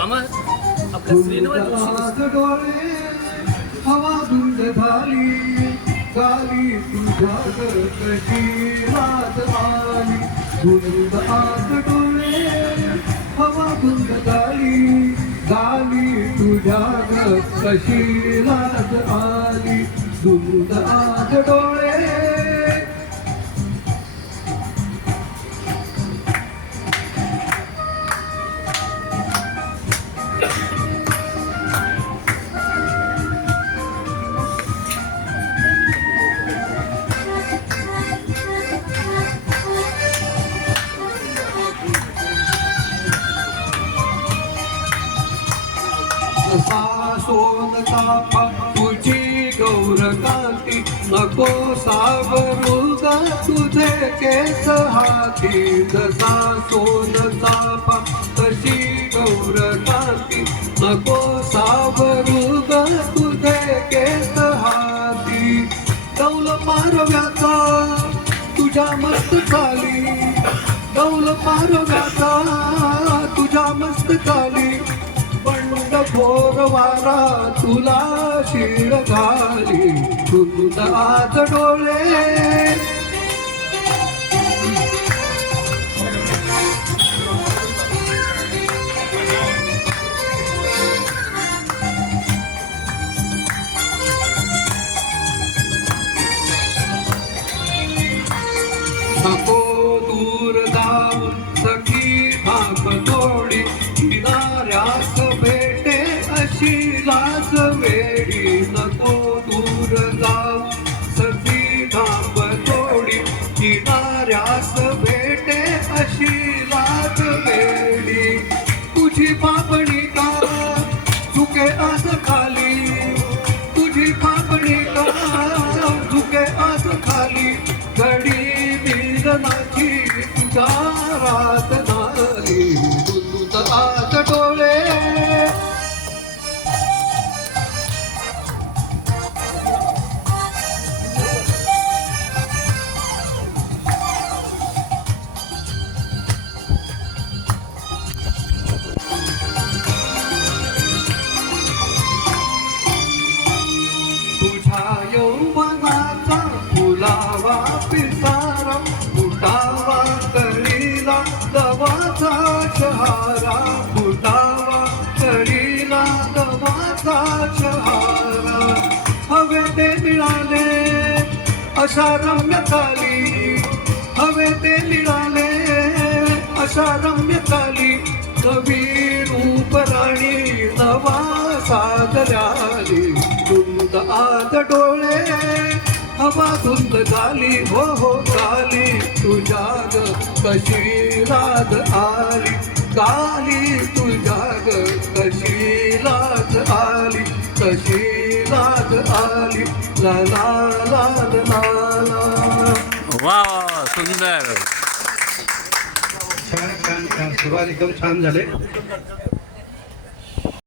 आपल्या श्रीनिवास डोळे हवा धुंद झाली गाली तुझ्या कशी रात आली धुंद आत डोळे हवा धुंद झाली गाली तुझ्या कशी रात आली धुंद आत डोळे सोन चाफा तुझी गौरकांती नको सावरुगा तुझे केस हाती जसा सोन चाफा तशी गौरकांती नको सावरुगा तुझे केस हाती डौल पारव्याचा तुझ्या मस्त चाली डौल पारव्याचा तुझ्या मस्त चाली घोर वारा तुला शिळ घाली धुंद आत डोळे नको दूर जाऊ सखी धाक थोडी किनाऱ्यास भेटे अशी लाज वेडी नको दूर जाऊ सखी धाक थोडी किनाऱ्यास भेटे अशी लाज वेडी तुझी पापणी का झुके आज खाली तुझी पापणी का झुके आज खाली घडी मिलनाची तुझ्या रात झाली धुंद आत डोळे तुझ्या यौवनाचा फुलावा पिसारा फुटावा कळीला गवाचा शहारा फुटावा कळीला गवाचा शहारा हवे ते मिळाले अशा रम्य काली हवे ते मिळाले अशा रम्य काली कवी रूप राणी नवा सागराली धुंद आत डोळे हवा धुंद झाली हो झाली तुझ्या कशी रात आली काली तुझ्या कशी रात आली कशी रात आली ला ला ला ला ला वा सुंदर छान छान छान सुरुवात एकदम छान झाले.